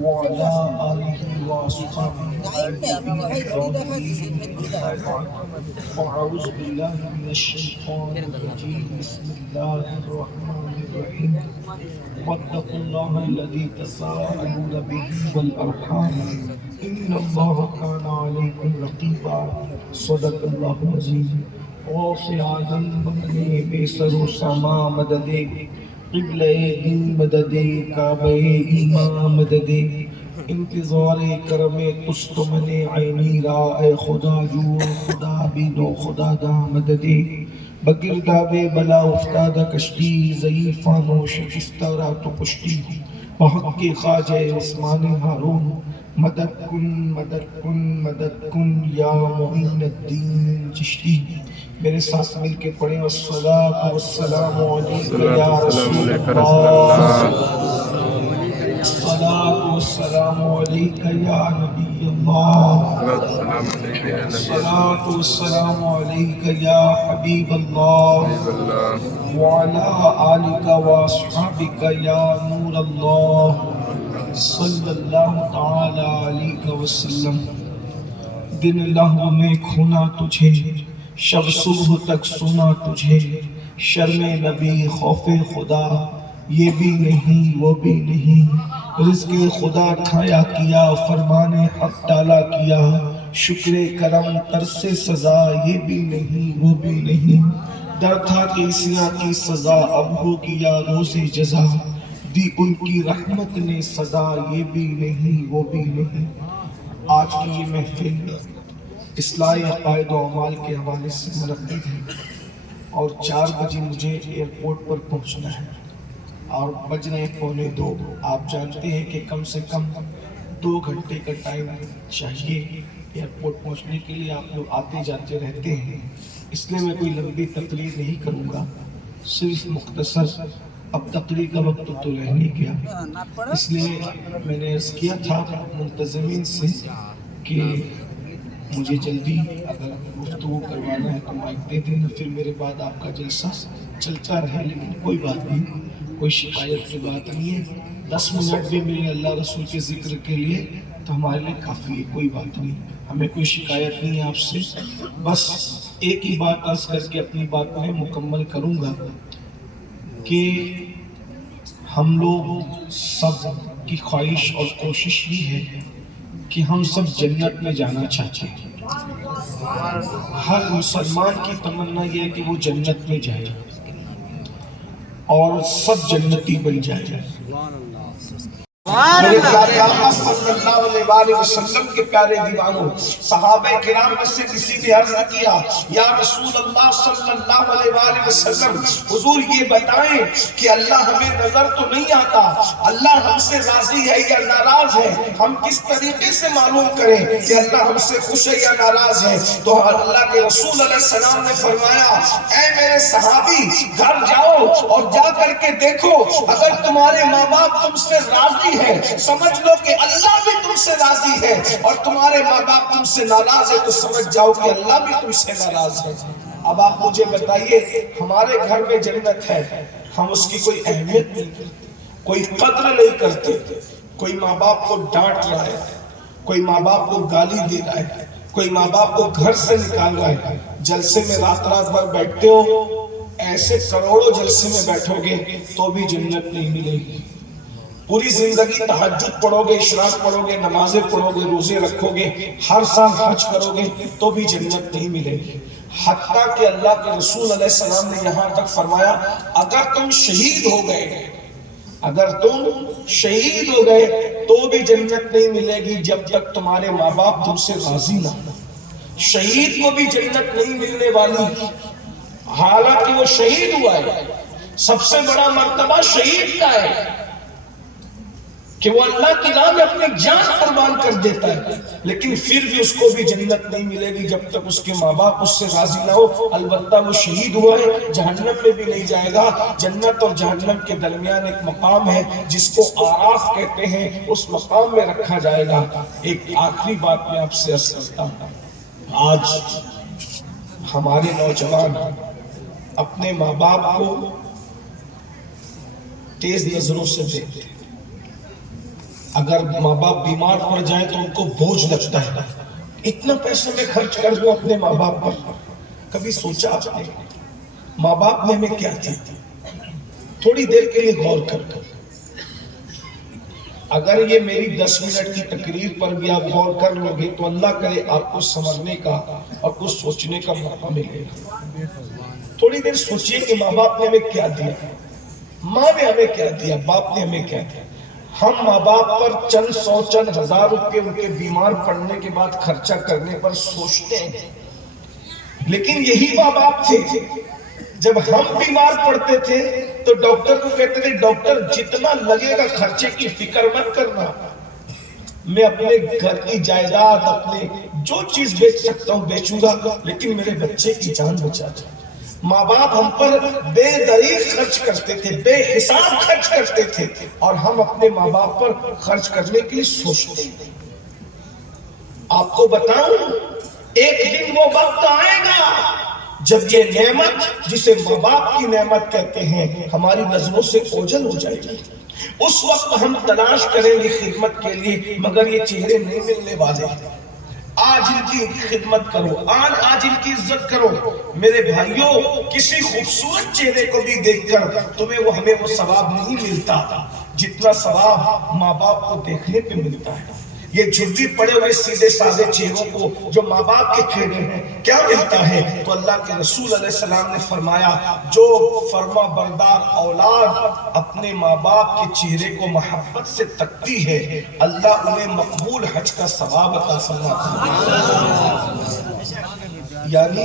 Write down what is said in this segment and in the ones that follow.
وعلى آله وأصحابه أعوذ بالله من الشيطان الرجيم بسم الله الرحمن الرحيم واتقوا الله الذي تساءلون به والأرحام إن الله كان عليكم رقيبا صدق الله العظيم غوث اعظم بنے بے سر و ساما مددے قبلہ دین مددے کعبہ ایمان مددے انتظار کرم کست من عینی را اے خدا جو خدا بیدو خدا دا مددے بگرداب بلا افتادہ کشتی ضعیفان و شکستہ رات و پشتی بحق کے خواجہ عثمان ہارون مدد کن مدد کن مدد کن یا معین الدین چشتی۔ میرے ساتھ مل کے پڑھیں الصلاۃ والسلام علیکہ یا رسول اللہ، الصلاۃ والسلام علیکہ یا نبی اللہ، الصلاۃ والسلام علیکہ یا حبیب اللہ، وعلی آلک واصحابک یا نور اللہ، صلی اللہ تعالی علیہ وسلم۔ دن لہو میں کھونا تجھے، شب صبح تک سنا تجھے، شرم نبی خوف خدا یہ بھی نہیں وہ بھی نہیں، رزق خدا کھایا کیا فرمان حق ٹالا کیا، شکر کرم ترس سزا یہ بھی نہیں وہ بھی نہیں، ڈر تھا کہ اسیاں کی سزا اب ہوگی یا روز جزا، دی ان کی رحمت نے صدا یہ بھی نہیں وہ بھی نہیں۔ آج کی یہ محفل اصلاح عقائد و اعمال کے حوالے سے منعقد ہے اور 4 بجے مجھے ایئرپورٹ پر پہنچنا ہے اور بج رہے 1:45۔ آپ جانتے ہیں کہ کم سے کم 2 گھنٹے کا ٹائم چاہیے ایئرپورٹ پہنچنے کے لیے، آپ لوگ آتے جاتے رہتے ہیں، اس لیے میں کوئی لمبی تقریر نہیں کروں گا، صرف مختصر۔ اب تقریر کا وقت تو رہ نہیں گیا، اس لیے میں نے عرض کیا تھا منتظمین سے کہ مجھے جلدی اگر گفتگو کروانا ہے تو مائک دے دینا، پھر میرے بعد آپ کا جلسہ چلتا رہے، لیکن کوئی بات نہیں، کوئی شکایت کی بات نہیں ہے۔ 10 منٹ بھی میرے اللہ رسول کے ذکر کے لیے تو ہمارے لیے کافی ہے، کوئی بات نہیں، ہمیں کوئی شکایت نہیں ہے آپ سے۔ بس ایک ہی بات عرض کر کے اپنی بات میں مکمل کروں گا کہ ہم لوگ سب کی خواہش اور کوشش یہ ہے کہ ہم سب جنت میں جانا چاہتے ہیں، ہر مسلمان کی تمنا یہ ہے کہ وہ جنت میں جائے اور سب جنتی بن جائے۔ میرے پیارے آقا صلی اللہ علیہ وسلم کے پیارے دیوانوں، صحابہ کرام میں سے کسی نے عرض کیا یا رسول اللہ صلی اللہ علیہ وسلم، حضور یہ بتائیں کہ اللہ ہمیں نظر تو نہیں آتا، اللہ ہم سے راضی ہے یا ناراض ہے، ہم کس طریقے سے معلوم کریں کہ اللہ ہم سے خوش ہے یا ناراض ہے؟ تو اللہ کے رسول علیہ السلام نے فرمایا اے میرے صحابی، گھر جاؤ اور جا کر کے دیکھو، اگر تمہارے ماں باپ تم سے راضی ہے سمجھ لو کہ اللہ بھی تم سے راضی ہے، اور تمہارے ماں باپ تم سے ناراض ہے تو سمجھ جاؤ کہ اللہ بھی تم سے ناراض ہے۔ اب آپ مجھے بتائیے، ہمارے گھر میں جنت ہے، ہم اس کی کوئی اہمیت نہیں، کوئی قدر نہیں کرتے، کوئی ماں باپ کو ڈانٹ رہا ہے، کوئی ماں باپ کو گالی دے رہا ہے، کوئی ماں باپ کو گھر سے نکال رہا ہے، جلسے میں رات بھر بیٹھتے ہو، ایسے کروڑوں جلسے میں بیٹھو گے تو بھی جنت نہیں ملے گی، پوری زندگی تہجد پڑھو گے، اشراق پڑھو گے، نمازیں پڑھو گے، روزے رکھو گے، ہر سال حج کرو گے تو بھی جنت نہیں ملے گی۔ حتیٰ کہ اللہ کے رسول علیہ السلام نے یہاں تک فرمایا اگر تم شہید ہو گئے، اگر تم شہید ہو گئے تو بھی جنت نہیں ملے گی جب تک تمہارے ماں باپ تم سے راضی نہ ہو۔ شہید کو بھی جنت نہیں ملنے والی، حالانکہ وہ شہید ہوا ہے، سب سے بڑا مرتبہ شہید کا ہے کہ وہ اللہ کی راہ میں اپنی جان قربان کر دیتا ہے، لیکن پھر بھی اس کو بھی جنت نہیں ملے گی جب تک اس کے ماں باپ اس سے راضی نہ ہو۔ البتہ وہ شہید ہوا ہے، جہنم میں بھی نہیں جائے گا، جنت اور جہنم کے درمیان ایک مقام ہے جس کو آراف کہتے ہیں، اس مقام میں رکھا جائے گا۔ ایک آخری بات میں آپ سے عرض کرتا ہوں، آج ہمارے نوجوان اپنے ماں باپ کو تیز نظروں سے دیکھتے ہیں. اگر ماں باپ بیمار پڑ جائیں تو ان کو بوجھ لگتا ہے. اتنا پیسہ میں خرچ کر دوں اپنے ماں باپ پر. کبھی سوچا آپ نے ماں باپ نے ہمیں کیا دیا؟ تھوڑی دیر کے لیے غور کر دو. اگر یہ میری 10 منٹ کی تقریر پر بھی آپ غور کر لو گے تو اللہ کرے آپ کو سمجھنے کا اور کچھ سوچنے کا موقع ملے گا. تھوڑی دیر سوچئے کہ ماں باپ نے ہمیں کیا دیا، ماں نے ہمیں کیا دیا، باپ نے ہمیں کیا دیا. ہم ماں باپ پر چند سو چند ہزار روپے ان کے بیمار پڑنے کے بعد خرچہ کرنے پر سوچتے ہیں، لیکن یہی ماں باپ تھے جب ہم بیمار پڑتے تھے تو ڈاکٹر کو کہتے تھے ڈاکٹر جتنا لگے گا خرچے کی فکر مت کرنا، میں اپنے گھر کی جائیداد اپنے جو چیز بیچ سکتا ہوں بیچوں گا، لیکن میرے بچے کی جان بچا دو. ماں باپ ہم پر بے دریغ خرچ کرتے تھے، بے حساب خرچ کرتے تھے، اور ہم اپنے ماں باپ پر خرچ کرنے کے لیے سوچتے ہیں. آپ کو بتاؤں ایک دن وہ وقت آئے گا جب یہ نعمت جسے ماں باپ کی نعمت کہتے ہیں ہماری نظروں سے اوجھل ہو جائے گی. اس وقت ہم تلاش کریں گے خدمت کے لیے، مگر یہ چہرے نہیں ملنے والے. آج ان کی خدمت کرو، آج ان کی عزت کرو. میرے بھائیوں، کسی خوبصورت چہرے کو بھی دیکھ کر تمہیں ہمیں وہ ثواب نہیں ملتا جتنا ثواب ماں باپ کو دیکھنے پہ ملتا ہے. یہ جھرری پڑے ہوئے سیدھے سادے چہروں کو جو ماں باپ کے چہرے ہیں کیا ملتا ہے؟ تو اللہ کے رسول علیہ السلام نے فرمایا جو فرما بردار اولاد اپنے ماں باپ کے چہرے کو محبت سے تکتی ہے اللہ انہیں مقبول حج کا ثواب عطا فرماتا ہے. یعنی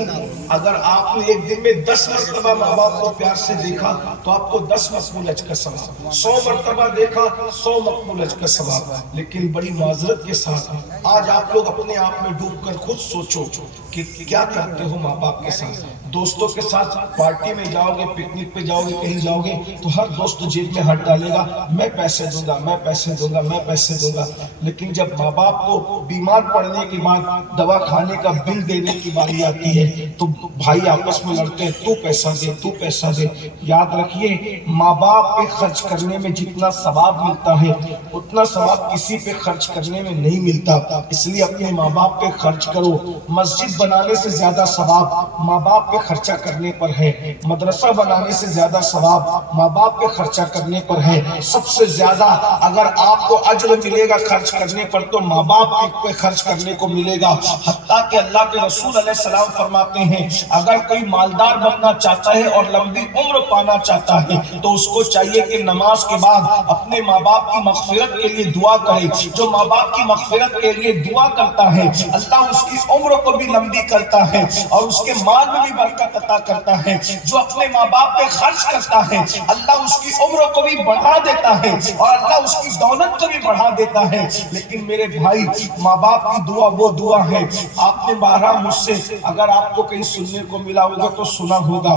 اگر آپ نے ایک دن میں 10 مرتبہ ماں باپ کو پیار سے دیکھا تو آپ کو 10 مقبول حج کا ثواب، 100 مرتبہ دیکھا 100 مقبول حج کا ثواب. لیکن بڑی معذرت کے ساتھ آج آپ لوگ اپنے آپ میں ڈوب کر خود سوچو کہ کیا کرتے ہو ماں باپ کے ساتھ. دوستوں کے ساتھ پارٹی میں جاؤ گے، پکنک پہ جاؤ گے، کہیں جاؤ گے تو ہر دوست جیب میں ہاتھ ڈالے گا، میں پیسے دوں گا، میں پیسے دوں گا، میں پیسے دوں گا. لیکن جب ماں باپ کو بیمار پڑنے کے بعد دوا کھانے کا بل دینے کی باری آتی ہے تو بھائی آپس میں لڑتے ہیں، تو پیسہ دے، تو پیسہ دے. یاد رکھیے ماں باپ پہ خرچ کرنے میں جتنا ثواب ملتا ہے اتنا ثواب کسی پہ خرچ کرنے میں نہیں ملتا. اس لیے اپنے ماں باپ پہ خرچ کرو. مسجد بنانے سے زیادہ ثواب ماں باپ پہ خرچہ کرنے پر ہے. مدرسہ بنانے سے زیادہ ثواب ماں باپ پہ خرچہ کرنے پر ہے. سب سے زیادہ اگر آپ کو اجر ملے گا خرچ کرنے پر تو ماں باپ پہ خرچ کرنے کو ملے گا. حتیٰ کہ اللہ کے رسول علیہ السلام فرماتے ہیں اگر کوئی مالدار بننا چاہتا ہے اور لمبی عمر پانا چاہتا ہے تو اس کو چاہیے کہ نماز کے بعد اپنے ماں باپ کی مغفرت کے لیے دعا کرے. جو ماں باپ کی مغفرت کے لیے دعا کرتا ہے اللہ اس کی عمر کو بھی لمبی کرتا ہے اور اس کے مال میں بھی برکت عطا کرتا ہے. جو اپنے ماں باپ پہ خرچ کرتا ہے اللہ اس کی عمر کو بھی بڑھا دیتا ہے اور اللہ اس کی دولت کو بھی بڑھا دیتا ہے. لیکن میرے بھائی ماں باپ کی دعا وہ دعا ہے. آپ نے بارہ مجھ سے اگر آپ کو کہیں سننے کو ملا ہوگا تو سنا ہوگا.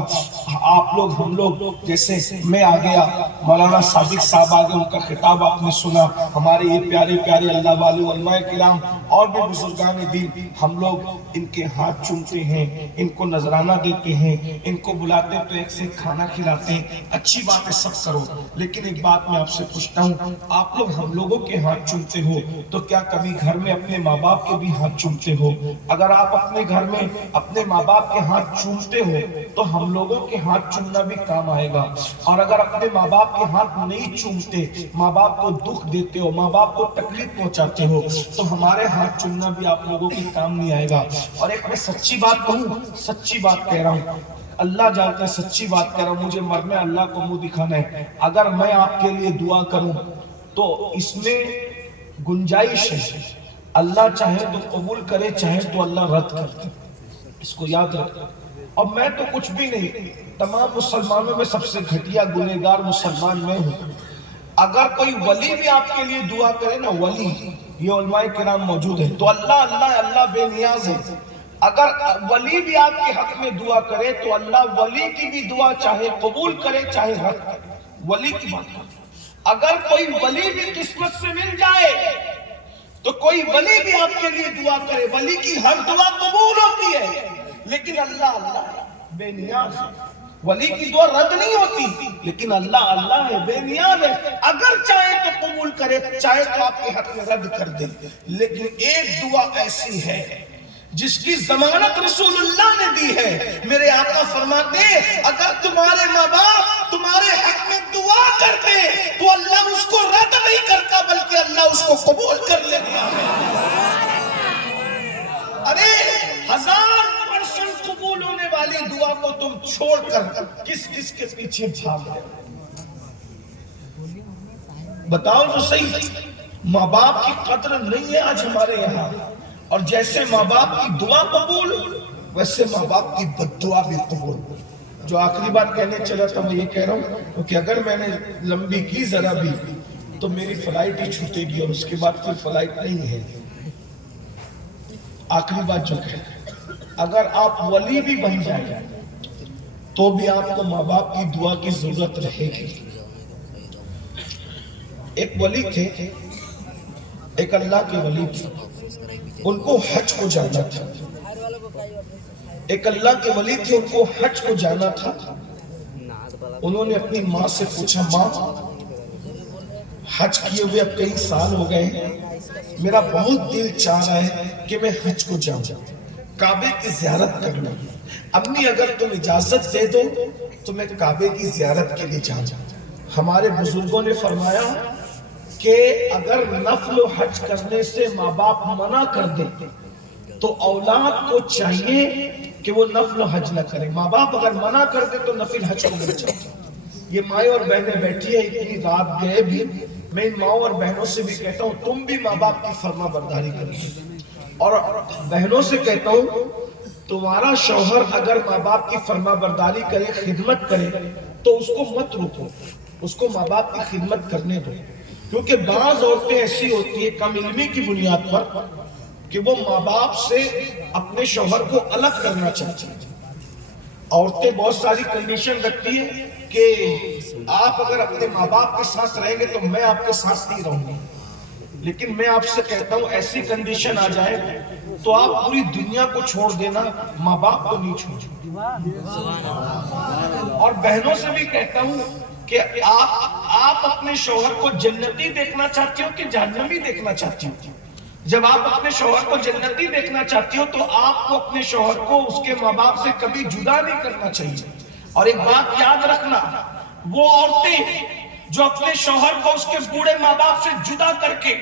آپ لوگ ہم لوگ جیسے میں آ گیا، مولانا صادق صاحب آگے، ان کا خطاب آپ نے سنا. ہمارے یہ پیارے پیارے اللہ والے علماء کرام اور بھی بزرگان دین، ہم لوگ ان کے ہاتھ چومتے ہیں، ان کو نذرانہ دیتے ہیں، ان کو بلاتے تو ایک سے کھانا کھلاتے ہیں. اچھی بات ہے سب کرو، لیکن ایک بات میں آپ سے پوچھتا ہوں آپ لوگ ہم لوگوں کے ہاتھ چومتے ہو تو کیا کبھی گھر میں اپنے ماں باپ کے بھی ہاتھ چومتے ہو؟ اگر آپ اپنے گھر میں اپنے ماں باپ کے ہاتھ چومتے ہو تو ہم لوگوں کے ہاتھ چومنا بھی کام آئے گا. اور اگر اپنے ماں باپ کے ہاتھ نہیں چومتے، ماں باپ کو دکھ دیتے ہو، ماں باپ کو تکلیف پہنچاتے ہو تو ہمارے ہاتھ چومنا بھی آپ لوگوں کے کام نہیں آئے گا. اور ایک میں سچی بات کہوں، سچی بات کہہ رہا ہوں، اللہ جانتا ہے سچی بات کہہ رہا ہوں، مجھے مرنا ہے، اللہ کو منہ دکھانا ہے. اگر میں آپ کے لیے دعا کروں تو اس میں گنجائش ہے، اللہ چاہے تو قبول کرے، چاہے تو اللہ رد کر دے. اس کو یاد رکھ. اب میں تو کچھ بھی نہیں، تمام مسلمانوں میں سب سے گھٹیا گنہگار مسلمان میں ہوں. اگر کوئی ولی بھی آپ کے لیے دعا کرے نا، ولی، یہ علماء کرام موجود ہیں، تو اللہ اللہ اللہ بے نیاز ہے. اگر ولی بھی آپ کے حق میں دعا کرے تو اللہ ولی کی بھی دعا چاہے قبول کرے چاہے رد کرے. ولی کی بات کرے. اگر کوئی ولی بھی قسمت سے مل جائے تو کوئی ولی بھی آپ کے لیے دعا کرے، ولی کی ہر دعا قبول ہوتی ہے، لیکن اللہ اللہ بے نیاز ہے. ولی کی دعا رد نہیں ہوتی، لیکن اللہ اللہ ہے، بے نیاز ہے، اگر چاہے تو قبول کرے، چاہے تو آپ کے حق میں رد کر دے۔ لیکن ایک دعا ایسی ہے جس کی ضمانت رسول اللہ نے دی ہے۔ میرے آقا فرماتے ہیں اگر تمہارے ماں باپ تمہارے حق میں دعا کرتے تو اللہ اس کو رد نہیں کرتا بلکہ اللہ اس کو قبول کر لیتا ہے۔ ارے 1000% قبول ہونے والی دعا کو تم چھوڑ کر کس کس کے پیچھے بھاگ رہے ہو؟ بتاؤ تو صحیح، ماں باپ کی قدر نہیں ہے آج ہمارے یہاں، اور جیسے ماں باپ کی دعا قبول ویسے ماں باپ کی بد دعا بھی قبول۔ جو آخری بات کہنے چلا تھا میں یہ کہہ رہا ہوں کہ اگر میں نے لمبی کی ذرا بھی تو میری فلائٹ ہی چھوٹے گی اور اس کے بعد کوئی فلائٹ نہیں ہے۔ آخری بات جو کہ اگر آپ ولی بھی بن جائیں تو بھی آپ کو ماں باپ کی دعا کی ضرورت رہے گی۔ ایک ولی تھے، ایک اللہ کے ولی تھے، ان کو حج کو جانا تھا۔ ایک اللہ کے ولی تھے، ان کو حج کو جانا تھا۔ انہوں نے اپنی ماں سے پوچھا، ماں حج کیے ہوئے اب کئی سال ہو گئے ہیں، میرا بہت دل چاہ رہا ہے کہ میں حج کو جاؤں، کعبے کی زیارت کرنا۔ امی اگر تم اجازت دے دو تو میں کعبے کی زیارت کے لیے جاؤں۔ ہمارے بزرگوں نے فرمایا کہ اگر نفل و حج کرنے سے ماں باپ منع کر دے تو اولاد کو چاہیے کہ وہ نفل و حج نہ کرے۔ ماں باپ اگر منع کر دے تو نفل حج کو نہیں چاہیے۔ یہ مائیں اور بہنیں بیٹھی ہیں، اتنی رات گئے بھی، میں ان ماؤں اور بہنوں سے بھی کہتا ہوں تم بھی ماں باپ کی فرما برداری کرو، اور بہنوں سے کہتا ہوں تمہارا شوہر اگر ماں باپ کی فرما برداری کرے، خدمت کرے تو اس کو مت روکو، اس کو ماں باپ کی خدمت کرنے دو۔ کیونکہ بعض عورتیں ایسی ہوتی ہیں کم علمی کی بنیاد پر کہ وہ ماں باپ سے اپنے شوہر کو الگ کرنا چاہتی ہیں۔ عورتیں بہت ساری کنڈیشن رکھتی ہیں کہ آپ اگر اپنے ماں باپ کے ساتھ رہیں گے تو میں آپ کے ساتھ نہیں رہوں گی، لیکن میں آپ سے کہتا ہوں ایسی کنڈیشن آ جائے تو آپ پوری دنیا کو چھوڑ دینا، ماں باپ کو نہیں چھوڑنا۔ اور بہنوں سے بھی کہتا ہوں کہ آپ اپنے شوہر کو جنتی دیکھنا چاہتی ہو کہ جہنمی دیکھنا چاہتی ہو؟ جب آپ اپنے شوہر کو جنتی دیکھنا چاہتی ہو تو آپ کو اپنے شوہر کو اس کے ماں باپ سے کبھی جدا نہیں کرنا چاہیے۔ اور ایک بات یاد رکھنا، وہ عورتیں جو اپنے شوہر کو اس کے بوڑھے ماں باپ سے جدا کر کے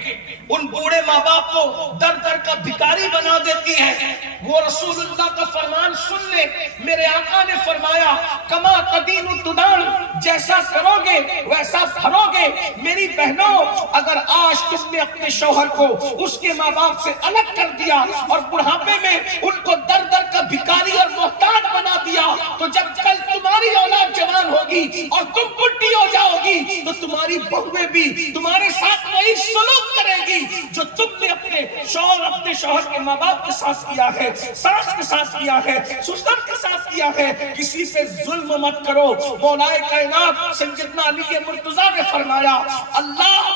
ان بوڑھے ماں باپ کو در در کا بھکاری بنا دیتی ہیں، وہ رسول اللہ کا فرمان سن لے۔ میرے آقا نے فرمایا کما تدین تدان، جیسا کرو گے ویسا بھرو گے۔ میری بہنوں اگر آج تم نے اپنے شوہر کو اس کے ماں باپ سے الگ کر دیا اور بڑھاپے میں ان کو در در کا بھکاری اور محتاج بنا دیا تو جب کل تمہاری اولاد جوان ہوگی اور تم بڈھی ہو جاؤ گی تو تمہاری بہویں بھی تمہارے ساتھ وہی سلوک کرے گی جو تم نے اپنے شوہر کے ماں باپ کے ساتھ کیا ہے، ساس کے ساتھ کیا ہے، سسر کے ساتھ کیا ہے۔ کسی پہ ظلم مت کرو۔ مولا کائنات سیدنا علی مرتضیٰ نے فرمایا اللہ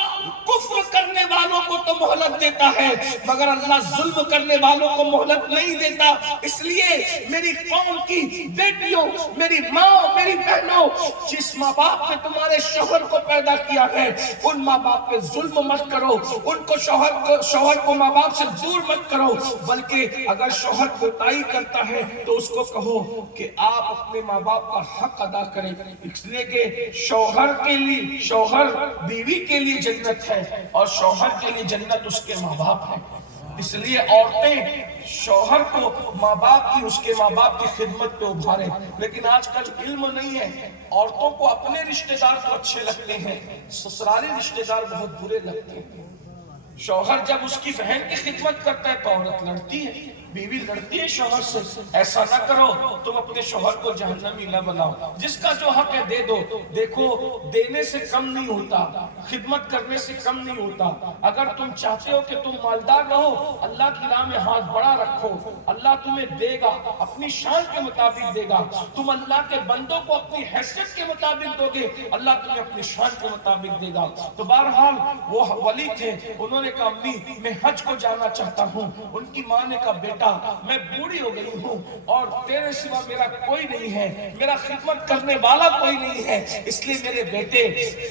کفر کرنے والوں کو تو مہلت دیتا ہے مگر اللہ ظلم کرنے والوں کو مہلت نہیں دیتا۔ اس لیے میری قوم کی بیٹیوں، میری ماں، میری بہنوں، جس ماں باپ نے تمہارے شوہر کو پیدا کیا ہے ان ماں باپ پہ ظلم مت کرو، ان کو شوہر کو ماں باپ سے دور مت کرو، بلکہ اگر شوہر کوتاہی کرتا ہے تو اس کو کہو کہ آپ اپنے ماں باپ کا حق ادا کریں۔ اس لیے کہ شوہر بیوی کے لیے جنت ہے اور شوہر کے لیے جنت اس کے ماں باپ ہے۔ اس لیے عورتیں شوہر کو ماں باپ کی، اس کے ماں باپ کی خدمت پہ ابھاریں۔ لیکن آج کل علم نہیں ہے، عورتوں کو اپنے رشتہ دار کو اچھے لگتے ہیں، سسرالی رشتہ دار بہت برے لگتے ہیں۔ شوہر جب اس کی بہن کی خدمت کرتا ہے تو عورت لڑتی ہے، بیوی لڑتی ہے شوہر سے۔ ایسا نہ کرو، تم اپنے شوہر کو جہنمی نہ بناؤ۔ جس کا جو حق ہے دے دو۔ دیکھو دینے سے کم نہیں ہوتا، خدمت کرنے سے کم نہیں ہوتا۔ اگر تم چاہتے ہو کہ تم مالدار رہو، اللہ کی راہ میں ہاتھ بڑا رکھو، اللہ تمہیں دے گا، اپنی شان کے مطابق دے گا۔ تم اللہ کے بندوں کو اپنی حیثیت کے مطابق دو گے، اللہ تمہیں اپنی شان کے مطابق دے گا۔ تو بہرحال وہ ولی تھے، انہوں نے کہا امی میں حج کو جانا چاہتا ہوں۔ ان کی ماں نے کہا بیٹا بیٹا میں بوڑھی ہو گئی ہوں اور تیرے سوا میرا کوئی نہیں ہے، میرا خدمت کرنے والا کوئی نہیں ہے، اس لیے میرے بیٹے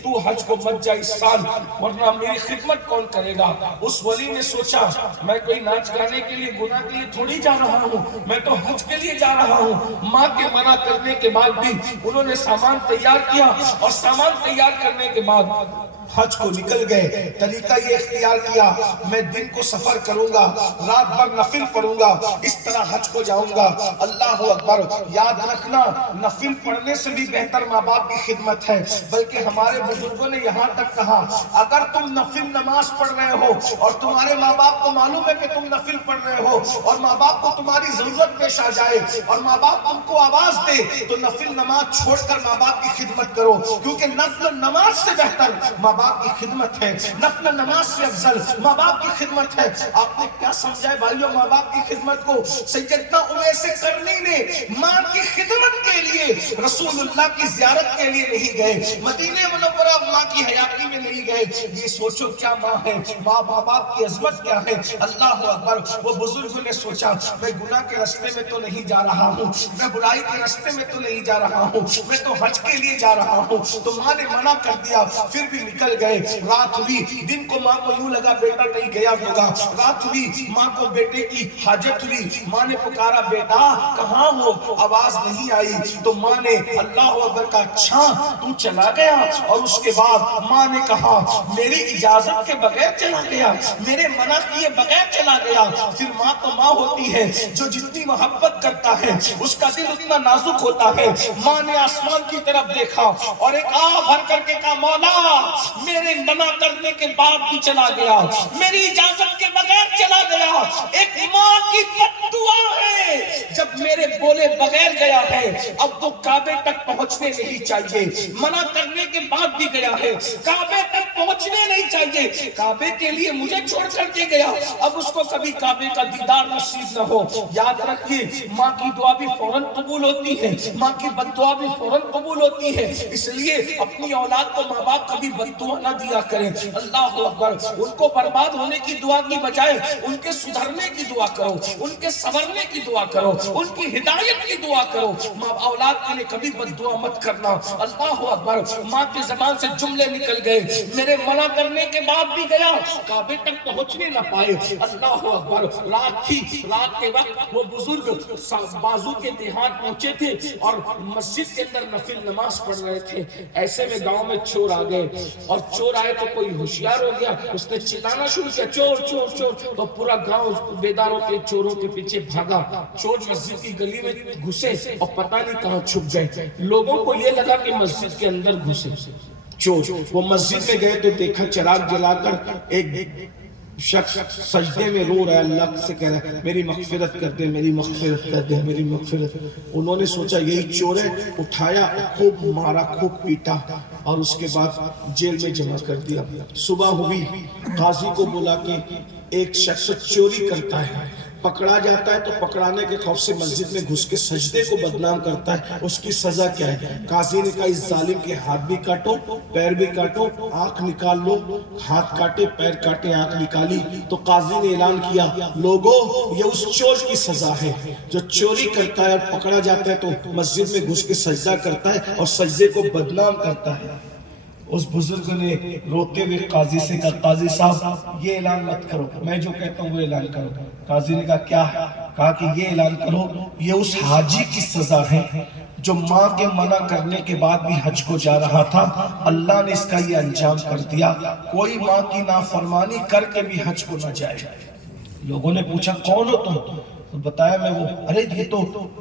تو حج کو مت جا اس سال، ورنہ میری خدمت کون کرے گا۔ اس ولی نے سوچا میں کوئی ناچ گانے کے لیے گناہ کے لیے تھوڑی جا رہا ہوں، میں تو حج کے لیے جا رہا ہوں۔ ماں کے منع کرنے کے بعد بھی انہوں نے سامان تیار کیا اور سامان تیار کرنے کے بعد حج کو نکل گئے۔ طریقہ یہ اختیار کیا میں دن کو سفر کروں گا، رات بھر نفل پڑھوں گا، اس طرح حج کو جاؤں گا۔ اللہ اکبر، یاد رکھنا نفل پڑھنے سے بھی بہتر ماں باپ کی خدمت ہے، بلکہ ہمارے بزرگوں نے یہاں تک کہا اگر تم نفل نماز پڑھ رہے ہو اور تمہارے ماں باپ کو معلوم ہے کہ تم نفل پڑھ رہے ہو اور ماں باپ کو تمہاری ضرورت پیش آ جائے اور ماں باپ تم کو آواز دے تو نفل نماز چھوڑ کر ماں باپ کی خدمت کرو، کیونکہ نفل نماز سے بہتر ماں باپ کی خدمت ہے، نفل نماز سے افضل ماں باپ کی خدمت ہے۔ آپ نے کیا سمجھا ہے بھائیوں ماں باپ کی خدمت کو؟ سیدنا اویس کرنی نے ماں کی خدمت کے لیے رسول اللہ کی زیارت کے لیے نہیں گئے، مدینہ منورہ ماں کی حیاتی میں نہیں گئے۔ یہ سوچو کیا ماں ہے، ماں باپ کی عظمت کیا ہے۔ اللہ اکبر، وہ بزرگ نے سوچا میں گناہ کے راستے میں تو نہیں جا رہا ہوں، میں برائی کے راستے میں تو نہیں جا رہا ہوں، میں تو حج کے لیے جا رہا ہوں۔ تو ماں نے منع کر دیا، پھر بھی نکل گئے۔ رات ہوئی، دن کو ماں کو یوں لگا بیٹا کہیں گیا ہوگا، رات ہوئی ماں کو بیٹے کی حاجت ہوئی، ماں نے پکارا بیٹا کہاں ہو، آواز نہیں آئی۔ تو ماں نے اللہ اکبر کا اچھا تو چلا گیا، اور اس کے بعد ماں نے کہا میری اجازت کے بغیر چلا گیا، میرے منع کیے بغیر چلا گیا۔ پھر ماں تو ماں ہوتی ہے، جو جتنی محبت کرتا ہے اس کا دل اتنا نازک ہوتا ہے۔ ماں نے آسمان کی طرف دیکھا اور ایک آہ بھر کر کے کہا مولا میرے منع کرنے کے بعد بھی چلا گیا، میری اجازت کے بغیر چلا گیا۔ ایک ماں کی بد دعا ہے، جب میرے بولے بغیر گیا ہے اب وہ کعبے تک پہنچنے نہیں چاہیے، منع کرنے کے بعد بھی گیا ہے، کعبے تک پہنچنے نہیں چاہیے، کعبے کے لیے مجھے چھوڑ کر کے گیا، اب اس کو کبھی کعبے کا دیدار نصیب نہ ہو۔ یاد رکھیے ماں کی دعا بھی فوراً قبول ہوتی ہے، ماں کی بد دعا بھی فوراً قبول ہوتی ہے، اس لیے اپنی اولاد کو ماں باپ کبھی بد دعا نہ دیا کریں۔ اللہ اکبر، ان کو برباد ہونے کی دعا کی بجائے ان کے سدھرنے کی دعا کرو، ان کے سنورنے کی دعا کرو، ان کی ہدایت کی دعا کرو۔ ماں اولاد کے لیے کبھی بد دعا مت کرنا۔ اللہ اکبر، ماں کی زبان سے جملے نکل گئے میرے منع کرنے کے بعد بھی گیا، کعبے تک پہنچنے نہ پائے۔ اللہ اکبر، رات تھی، رات کے وقت وہ بزرگ بازو کے دیہات پہنچے تھے اور مسجد کے اندر نفل نماز پڑھ رہے تھے، ایسے میں گاؤں میں چور آ گئے، اور چور آئے تو کوئی ہوشیار ہو گیا، اس نے چلانا شروع کیا چور چور چور، تو پورا گاؤں بیداروں کے چوروں کے پیچھے بھاگا۔ چور مسجد کی گلی میں گھسے اور پتہ نہیں کہاں چھپ گئے، لوگوں کو یہ لگا کہ مسجد کے اندر گھسے چور۔ وہ مسجد میں گئے تو دیکھا چراغ جلا کر ایک شخص سجدے میں رو رہا ہے، اللہ سے کہہ رہا ہے میری مغفرت کر دے، میری مغفرت کر دے، میری مغفرت۔ انہوں نے سوچا یہی چور ہے، اٹھایا، خوب مارا، خوب پیٹا اور اس کے بعد جیل میں جمع کر دیا۔ صبح ہوئی، قاضی کو بولا کہ ایک شخص چوری کرتا ہے، پکڑا جاتا ہے تو پکڑانے کے خوف سے مسجد میں گھس کے سجدے کو بدنام کرتا ہے، اس کی سزا کیا ہے؟ قاضی نے کہا اس ظالم کے ہاتھ بھی کاٹو، پیر بھی کاٹو، آنکھ نکال لو۔ ہاتھ کاٹے، پیر کاٹے، آنکھ نکالی تو قاضی نے اعلان کیا لوگو یہ اس چور کی سزا ہے جو چوری کرتا ہے اور پکڑا جاتا ہے تو مسجد میں گھس کے سجدہ کرتا ہے اور سجدے کو بدنام کرتا ہے۔ اس بزرگ نے روتے ہوئے قاضی سے کہا قاضی صاحب یہ اعلان مت کرو، میں جو کہتا ہوں وہ اعلان کرو۔ قاضی نے کہا کیا ہے؟ کہا کہ یہ اعلان کرو یہ اس حاجی کی سزا ہے جو ماں کے منع کرنے کے بعد بھی حج کو جا رہا تھا، اللہ نے اس کا یہ انجام کر دیا، کوئی ماں کی نافرمانی کر کے بھی حج کو نہ جائے۔ لوگوں نے پوچھا کون ہو تم؟ بتایا میں وہ، ارے یہ تو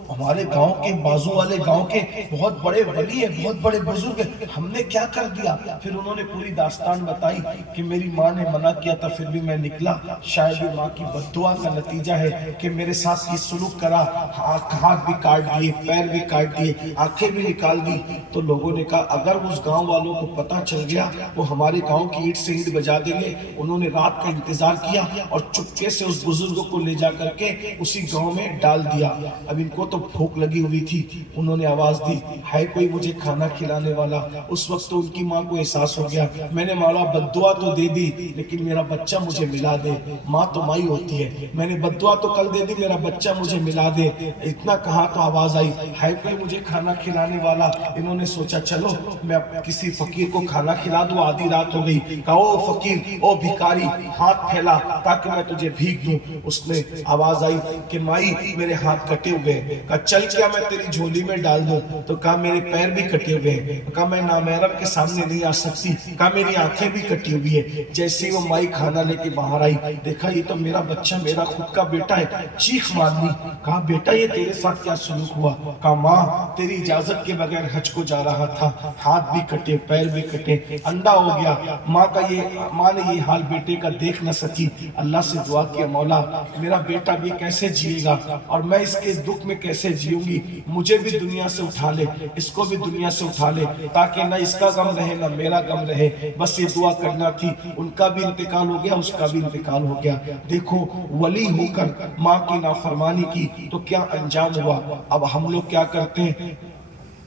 ہمارے گاؤں کے بازو والے گاؤں کے بہت بڑے ولی ہیں، بہت بڑے بزرگ ہیں، ہم نے کیا کر دیا؟ پھر انہوں نے پوری داستان بتائی کہ میری ماں نے منع کیا تھا پھر بھی میں نکلا، شاید یہ ماں کی بد دعا کا نتیجہ ہے کہ میرے ساتھ یہ سلوک کرا، ہاتھ بھی کاٹ دیے، پیر بھی کاٹ دیے، آنکھیں بھی نکال دی۔ تو لوگوں نے کہا اگر اس گاؤں والوں کو پتہ چل گیا وہ ہمارے گاؤں کی اینٹ سے اینٹ بجا دیں گے۔ انہوں نے رات کا انتظار کیا اور چپکے سے اس بزرگ کو لے جا کر کے اسی گاؤں میں ڈال دیا۔ اب ان کو تو بھوک لگی ہوئی تھی، انہوں نے آواز دی ہے کوئی مجھے کھانا کھلانے والا۔ اس وقت تو ان کی ماں کو احساس ہو گیا میں نے مولا بد دعا تو دے دی لیکن میرا بچہ مجھے ملا دے، ماں تو مائی ہوتی ہے، میں نے بد دعا تو کل دے دی میرا بچہ مجھے ملا دے۔ اتنا کہا تو آواز آئی ہے کوئی مجھے کھانا کھلانے والا۔ انہوں نے سوچا چلو میں کسی فقیر کو کھانا کھلا دوں، آدھی رات ہو گئی۔ کہا او فقیر او بھکاری ہاتھ پھیلا تاکہ میں تجھے بھیک دوں۔ اس میں آواز آئی کہ مائی میرے ہاتھ کٹے ہوئے ہیں۔ کہا چل کیا میں تیری جھولی میں ڈال دوں؟ تو کہا میرے پیر بھی کٹے ہوئے ہیں۔ کہا میں نامحرم کے سامنے نہیں آ سکتی۔ کہا میری آنکھیں بھی کٹی ہوئی ہیں۔ جیسے وہ مائی کھانا لے کے باہر آئی دیکھا یہ تو میرا بچہ میرا خود کا بیٹا ہے، چیخ مار دی۔ کہا بیٹا یہ تیرے ساتھ کیا سلوک ہوا؟ کہا ماں تیری اجازت کے بغیر حج کو جا رہا تھا، ہاتھ بھی کٹے پیر بھی کٹے، اندھا ہو گیا۔ ماں نے یہ حال بیٹے کا دیکھ نہ سکی، اللہ سے دعا کیا مولا میرا بیٹا بھی کیسے جیے گا اور میں اس کے دکھ میں کیسے جیوں گی، مجھے بھی دنیا سے اٹھا لے اس کو بھی دنیا سے اٹھا لے تاکہ نہ اس کا غم رہے نہ میرا غم رہے۔ بس یہ دعا کرنا تھی۔ ان کا بھی انتقال ہو گیا، اس کا بھی انتقال ہو گیا۔ دیکھو ولی ہو کر ماں کی نافرمانی کی تو کیا انجام ہوا۔ اب ہم لوگ کیا کرتے ہیں،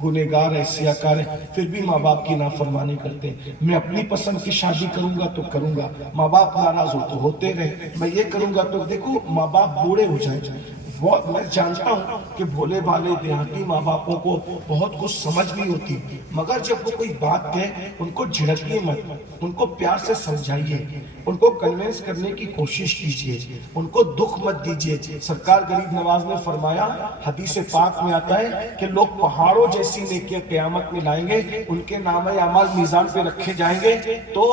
گنہگار ہے سیاکار ہے پھر بھی ماں باپ کی نافرمانی کرتے ہیں۔ میں اپنی پسند کی شادی کروں گا تو کروں گا، ماں باپ ناراض ہو تو ہوتے رہے، میں یہ کروں گا تو دیکھو ماں باپ بوڑھے ہو جائیں۔ میں جانتا ہوں کہ بھولے بھالے دیہاتی ماں باپوں کو بہت کچھ سمجھ نہیں ہوتی، مگر جب وہ کوئی بات کہے ان کو جھڑکیے مت، ان کو پیار سے سمجھائیے، ان کو کنوینس کرنے کی کوشش کیجیے، ان کو دکھ مت دیجیے۔ سرکار غریب نواز نے فرمایا، حدیث پاک میں آتا ہے کہ لوگ پہاڑوں جیسی نیکیاں قیامت میں لائیں گے، ان کے نامہ اعمال میزان پہ رکھے جائیں گے تو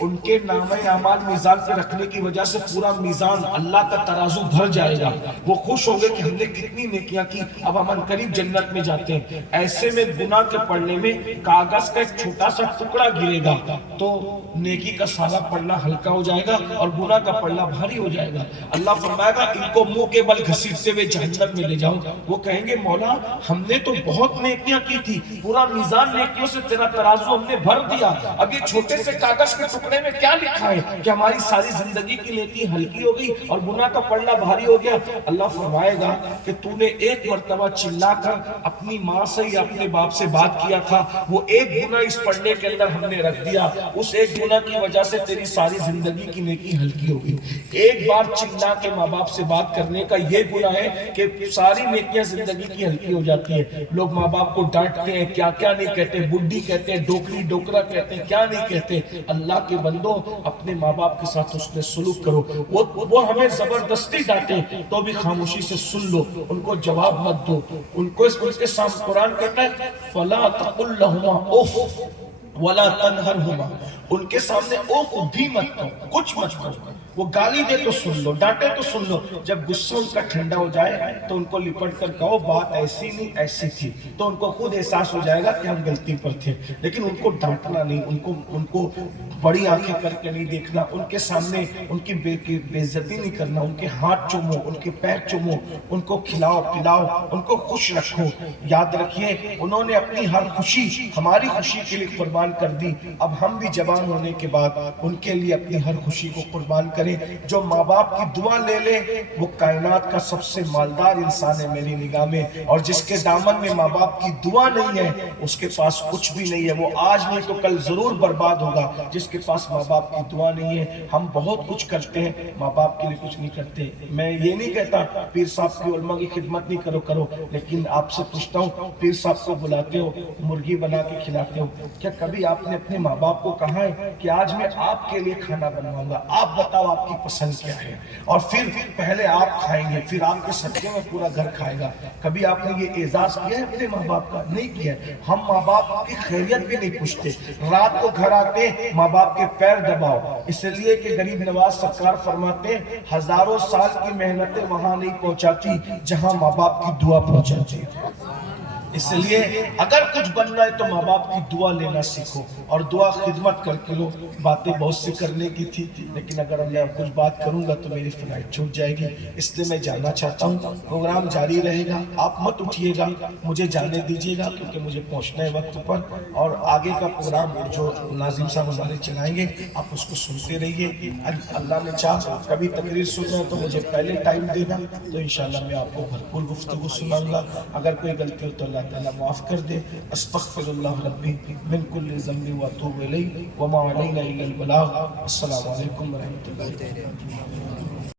ان کے نامہ اعمال میزان پہ رکھنے کی وجہ سے پورا میزان اللہ کا ترازو بھر جائے گا۔ وہ خوش ہوں گے کہ ہم نے کتنی نیکیاں کی، اب ہم قریب جنت میں جاتے ہیں۔ ایسے میں گناہ کے پڑھنے میں کاغذ کا ایک چھوٹا سا ٹکڑا گرے گا تو نیکی کا سارا پڑھنا ہلکا ہو جائے گا اور گناہ کا پڑھنا بھاری ہو جائے گا۔ اللہ فرمائے گا ان کو منہ کے بل گھسیٹتے ہوئے جہنم میں لے جاؤ۔ وہ کہیں گے مولا ہم نے تو بہت نیکیاں کی تھی، پورا میزان نیکیوں سے تیرا ترازو ہم نے بھر دیا، اب یہ چھوٹے سے کاغذ کے ٹکڑے میں کیا لکھا ہے کہ ہماری ساری زندگی کی نیکی ہلکی ہو گئی اور گناہ کا پڑھنا بھاری ہو گیا۔ اللہ فرمائے گا کہ تو نے ایک مرتبہ چلا کر اپنی ماں سے یا اپنے باپ سے بات کیا تھا، وہ ایک گناہ اس پڑھنے کے اندر ہم نے رکھ دیا، اس ایک گناہ کی وجہ سے تیری ساری زندگی کی نیکی ہلکی ہو گئی۔ ایک بار چلا کے ماں باپ سے بات کرنے کا یہ گناہ ہے کہ ساری نیکیاں زندگی کی ہلکی ہو جاتی ہے۔ لوگ ماں باپ کو ڈانٹتے ہیں، کیا کیا نہیں کہتے، بڈھی کہتے ہیں، ڈوکری ڈوکرا کہتے ہیں، کیا نہیں کہتے۔ اللہ کے بندوں اپنے ماں باپ کے ساتھ اس نے سلوک کرو، وہ ہمیں زبردستی ڈانٹے تو بھی خاموشی سے سن لو، ان کو جواب مت دو، ان کے سامنے قرآن کہتا ہے فَلَا تَقُلْ لَهُمَا اُفٍّ وَلَا تَنْهَرْهُمَا، ان کے سامنے اوف بھی مت کرو، کچھ مت کرو، وہ گالی دے تو سن لو، ڈانٹے تو سن لو، جب غصہ ان کا ٹھنڈا ہو جائے تو ان کو لپٹ کر کہو بات ایسی نہیں ایسی تھی، تو ان کو خود احساس ہو جائے گا کہ ہم غلطی پر تھے۔ لیکن ان کو ڈانٹنا نہیں، ان کو بڑی آنکھیں کر کے نہیں دیکھنا، ان کے سامنے ان کی بے عزتی نہیں کرنا، ان کے ہاتھ چومو، ان کے پیر چومو، ان کو کھلاؤ پلاؤ، ان کو خوش رکھو۔ یاد رکھیے انہوں نے اپنی ہر خوشی ہماری خوشی کے لیے قربان کر دی، اب ہم بھی جوان ہونے کے بعد ان کے لیے اپنی ہر خوشی کو قربان کریں۔ جو ماں باپ کی دعا لے لے وہ کائنات کا سب سے مالدار انسان ہے میری نگاہ میں، اور جس کے دامن میں ماں باپ کی دعا نہیں ہے اس کے پاس کچھ بھی نہیں ہے، وہ آج نہیں تو کل ضرور برباد ہوگا۔ جس کے پاس ماں باپ کی دعا نہیں ہے، ہم بہت کچھ کرتے ہیں ماں باپ کے لیے کچھ نہیں کرتے۔ میں یہ نہیں کہتا پیر صاحب کی علماء کی خدمت نہیں کرو، لیکن آپ سے پوچھتا ہوں پیر صاحب کو بلاتے ہو، مرغی بنا کے کھلاتے ہو، کیا کبھی آپ نے اپنے ماں باپ کو کہا ہے کہ آج میں آپ کے لیے کھانا بنواؤں گا، آپ بتاؤ آپ کی پسند کیا ہے، اور پھر پہلے آپ کھائیں گے پھر آپ کے صدقے میں پورا گھر کھائے گا؟ کبھی آپ نے یہ اعزاز کیا ہے اپنے ماں باپ کا؟ نہیں کیا ہے۔ ہم ماں باپ کی خیریت بھی نہیں پوچھتے، رات کو گھر آتے ماں باپ کے پیر دباؤ، اس لیے کہ غریب نواز سرکار فرماتے ہیں ہزاروں سال کی محنتیں وہاں نہیں پہنچاتی جہاں ماں باپ کی دعا پہنچاتی ہے۔ اس لیے اگر کچھ بننا ہے تو ماں باپ کی دعا لینا سیکھو، اور دعا خدمت کر کے لو۔ باتیں بہت سی کرنے کی تھی، لیکن اگر میں کچھ بات کروں گا تو میری فلائٹ چھوٹ جائے گی، اس لیے میں جانا چاہتا ہوں۔ پروگرام جاری رہے گا، آپ مت اٹھیے گا، مجھے جانے دیجیے گا، کیونکہ مجھے پہنچنا ہے وقت پر، اور آگے کا پروگرام جو ناظم صاحب ہمارے چلائیں گے آپ اس کو سنتے رہیے۔ اللہ نے چاہا کبھی تقریر سننا ہے تو مجھے پہلے ٹائم دینا، تو انشاءاللہ میں آپ کو بھرپور گفتگو سناؤں گا۔ اگر کوئی غلطی ہو تو اللہ تعالیٰ معاف کر دے۔ استغفر اللہ ربی من کل ذنب واتوب الیہ وما علینا الا البلاغ۔ السلام علیکم ورحمۃ اللہ وبرکاتہ۔